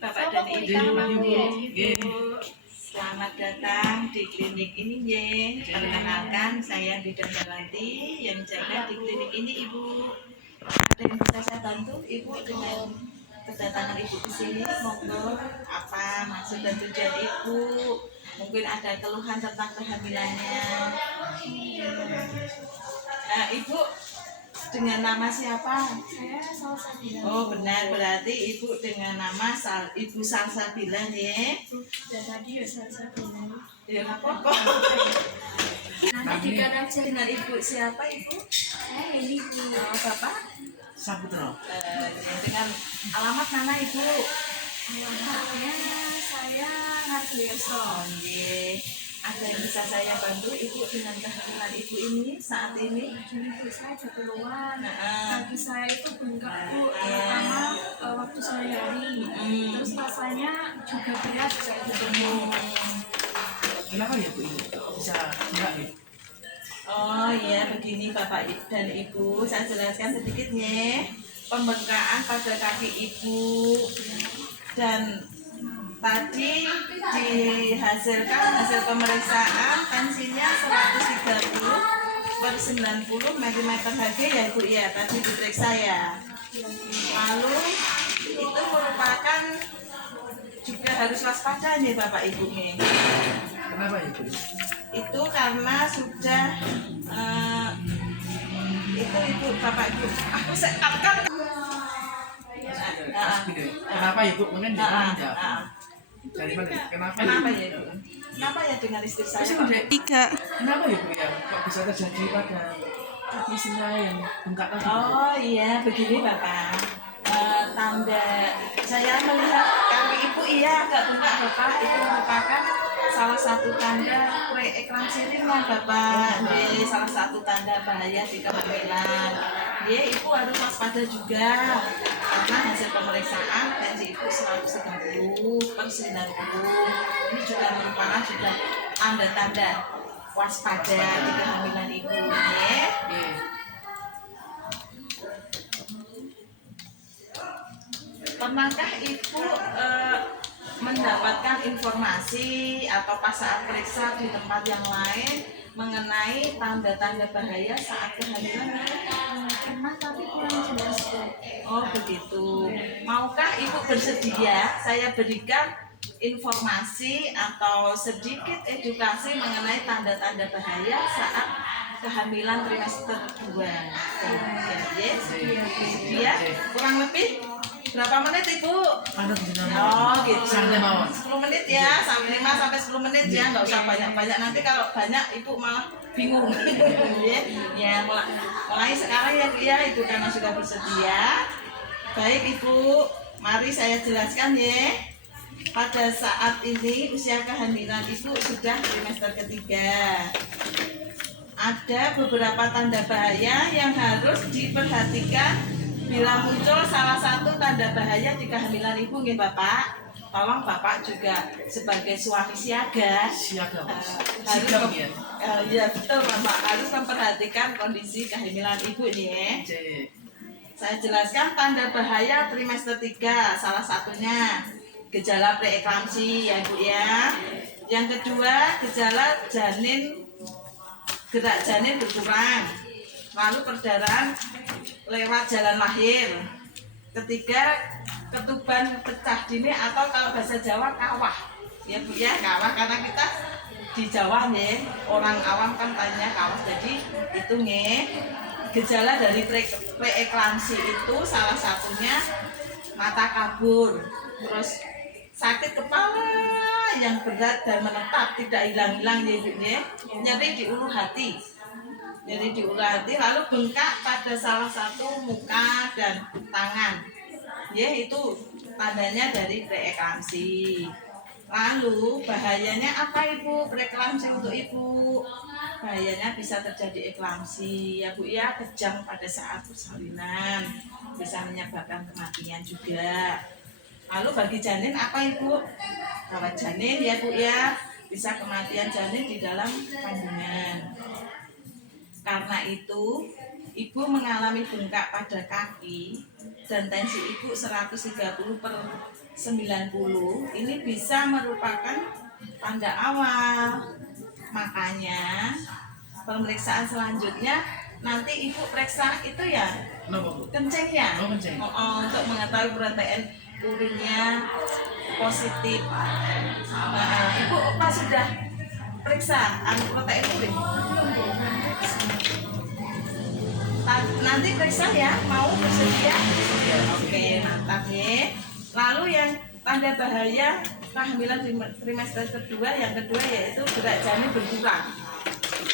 Bapak dan Ibu. Selamat datang di klinik ini, Perkenalkan, saya Bidan Darwanti yang jaga di klinik ini, Ibu. Ada yang bisa saya bantu, Ibu, dengan kedatangan Ibu ke sini? Monggo, apa maksud dan tujuan Ibu? Mungkin ada keluhan tentang kehamilannya. Nah, Ibu dengan nama siapa? Saya Salsabila. Oh, benar, berarti Ibu dengan nama Ibu Salsabila, ya? Ya tadi ya Salsabila. Ya, apa-apa. Nanti dikatakan aja Dengan Ibu siapa, Ibu? saya ini Bu. Bapak? Saputra. Dengan alamat mana, Ibu? Alamatnya saya Nardiyoso. Oh, iya. Ada yang bisa saya bantu Ibu dengan kehamilan Ibu ini saat ini? Jadi Bu, saya ada keluhan. Nah, Kaki saya itu bengkak Bu, terutama waktu sehari-hari. Terus rasanya juga berat kayak gitu. Kenapa ya Bu ini? Bisa enggak nih? Oh iya, begini Bapak dan Ibu, saya jelaskan sedikit nih. Pembengkakan pada kaki Ibu dan tadi dihasilkan hasil pemeriksaan tensinya 130/90 mm/Hg ya Bu ya, tadi diperiksa ya. Lalu itu merupakan juga harus waspada nih Bapak Ibu nih. Kenapa ya Bu? Itu karena sudah itu Ibu Bapak Ibu aku seakan Kenapa ya Bu? Mungkin tidak. Dari mana? kenapa ya Ibu? Kenapa ya dengan istri saya Pak? Tiga. Kenapa ya Bu ya? Kok bisa terjadi pada kaki saya yang bengkak tadi? Oh iya, begini Bapak. Tanda saya melihat kaki Ibu agak bengkak Bapak, itu merupakan salah satu tanda preeklamsi ringan Bapak. Salah satu tanda bahaya di kehamilan. Ibu harus waspada juga karena hasil pemeriksaan tensi Ibu 130/90. Ini juga merupakan sudah tanda-tanda waspada di kehamilan Ibu. Pernahkah Ibu mendapatkan informasi atau pas saat periksa di tempat yang lain mengenai tanda-tanda bahaya saat kehamilan? Pernah tapi kurang jelas Bu. Oh begitu. Maukah Ibu bersedia saya berikan informasi atau sedikit edukasi mengenai tanda-tanda bahaya saat kehamilan trimester 2? Sedia? Kurang lebih berapa menit Ibu? Oh gitu. 10 menit ya, sampai 5-10 menit ya, nggak usah banyak-banyak. Nanti kalau banyak Ibu malah bingung. Ya, mulai sekarang ya Bu ya, Ibu karena sudah bersedia. Baik Ibu, mari saya jelaskan ya. Pada saat ini usia kehamilan Ibu sudah trimester ketiga. Ada beberapa tanda bahaya yang harus diperhatikan bila muncul salah satu tanda bahaya di kehamilan Ibu, nggih Bapak. Tolong Bapak juga sebagai suami siaga. Harus ya betul Bapak, harus memperhatikan kondisi kehamilan Ibu nih. Saya jelaskan tanda bahaya trimester 3, salah satunya gejala preeklamsi ya Bu ya. Yang kedua, gejala gerak janin berkurang, lalu perdarahan lewat jalan lahir. Ketiga, ketuban pecah dini atau kalau bahasa Jawa kawah ya Bu ya, kawah karena kita di Jawa nih orang awam kan tanya kawah, jadi itu nih gejala dari preeklamsi itu salah satunya mata kabur, terus sakit kepala yang berat dan menetap tidak hilang-hilang ya Bu ya, nyeri di ulu hati. Jadi diulati, lalu bengkak pada salah satu muka dan tangan. Ya itu tandanya dari preeklamsi. Lalu bahayanya apa Ibu preeklamsi untuk Ibu? Bahayanya bisa terjadi eklamsi ya Bu ya, kejang pada saat persalinan, bisa menyebabkan kematian juga. Lalu bagi janin apa Ibu? Rawat janin ya Bu ya, bisa kematian janin di dalam kandungan. Karena itu, Ibu mengalami bengkak pada kaki dan tensi Ibu 130/90 90 ini bisa merupakan tanda awal. Makanya pemeriksaan selanjutnya nanti ibu periksa itu ya Kenapa Bu? kencingnya. Oh, kencing. Untuk mengetahui protein urinnya positif. Ibu pas sudah periksa protein urin. Nanti periksa ya, mau bersedia? Oke, mantap ya. Lalu yang tanda bahaya kehamilan trimester kedua, yang kedua yaitu gerak janin berkurang.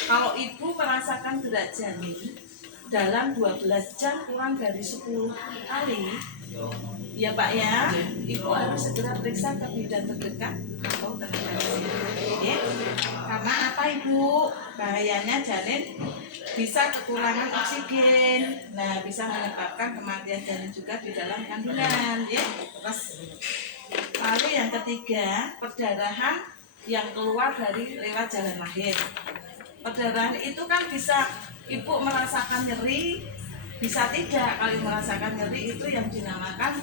Kalau ibu merasakan gerak janin dalam 12 jam kurang dari 10 kali, ya Pak ya, ibu harus segera periksa ke bidan terdekat atau tenaga kesehatan. Ya. Karena apa ibu? Bahayanya janin bisa kekurangan oksigen. Nah, bisa menyebabkan kematian janin juga di dalam kandungan. Ya. Terus, lalu yang ketiga, perdarahan yang keluar dari lewat jalan lahir. Perdarahan itu kan bisa ibu merasakan nyeri, bisa tidak. Kalau merasakan nyeri itu yang dinamakan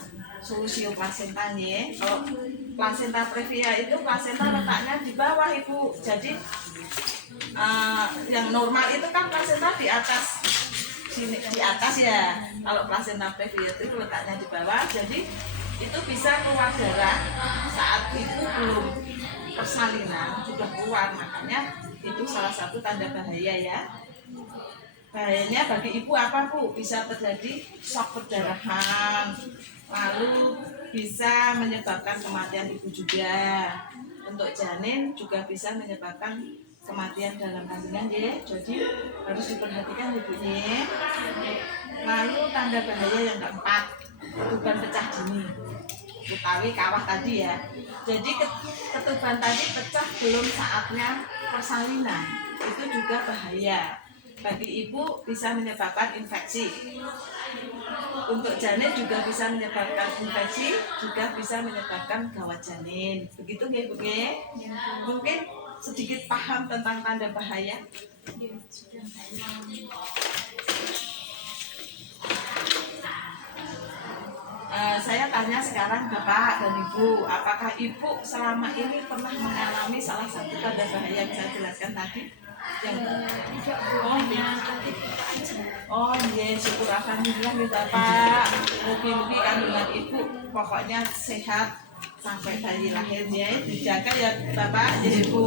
solusio plasenta ya. Kalau plasenta previa itu plasenta letaknya di bawah ibu. Jadi yang normal itu kan plasenta di atas sini, di atas ya. Kalau plasenta previa itu letaknya di bawah. Jadi itu bisa keluar darah saat ibu belum persalinan sudah keluar. Makanya itu salah satu tanda bahaya ya. Bahayanya bagi ibu apa Bu? Bisa terjadi shock perdarahan, lalu bisa menyebabkan kematian ibu juga. Untuk janin juga bisa menyebabkan kematian dalam kandungan ya. Jadi harus diperhatikan ibunya. Lalu tanda bahaya yang keempat, ketuban pecah dini. Utawi kawah tadi ya. Jadi ketuban tadi pecah belum saatnya persalinan. Itu juga bahaya. Bagi ibu bisa menyebabkan infeksi. Untuk janin juga bisa menyebabkan infeksi, juga bisa menyebabkan gawat janin. Begitu ya Bu ya? Mungkin sedikit paham tentang tanda bahaya. Saya tanya sekarang Bapak dan Ibu, apakah Ibu selama ini pernah mengalami salah satu tanda bahaya yang saya jelaskan tadi? Oh iya, syukur alhamdulillah ya Bapak. Mugi-mugi kandungan ibu pokoknya sehat sampai bayi lahir ya. Dijaga ya Bapak, ya Ibu.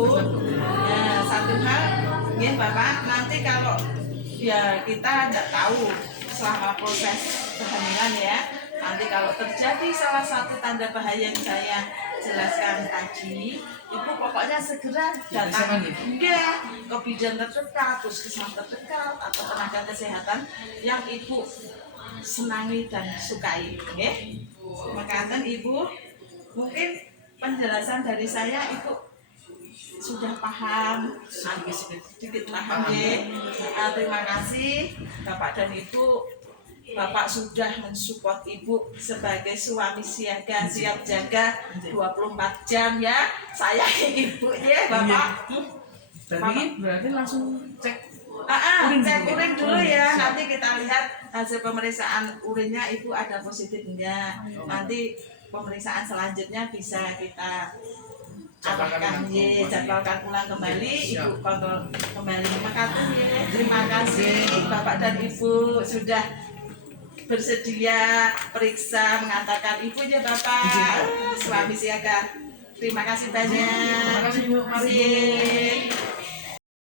Nah, satu hal ya Bapak, nanti kalau ya kita nggak tahu selama proses kehamilan ya. Nanti kalau terjadi salah satu tanda bahaya yang saya jelaskan tadi, ibu pokoknya segera datang ke bidan terdekat, puskesmas terdekat atau tenaga kesehatan yang ibu senangi dan sukai. Terima kasih ibu. Mungkin penjelasan dari saya ibu sudah paham, sedikit paham ya. Terima kasih Bapak dan Ibu. Bapak sudah mensupport ibu sebagai suami siaga, siap jaga 24 jam ya. Saya ibu ya Bapak. Berarti langsung cek cek urin dulu ya. Nanti kita lihat hasil pemeriksaan urinnya ibu ada positif enggak. Nanti pemeriksaan selanjutnya bisa kita arahkan ya, jadwalkan ulang kembali, ibu kontrol kembali. Terima kasih Bapak dan Ibu sudah bersedia periksa, mengatakan ibu ya Bapak, suami siaga. Terima kasih banyak. Terima kasih Bu.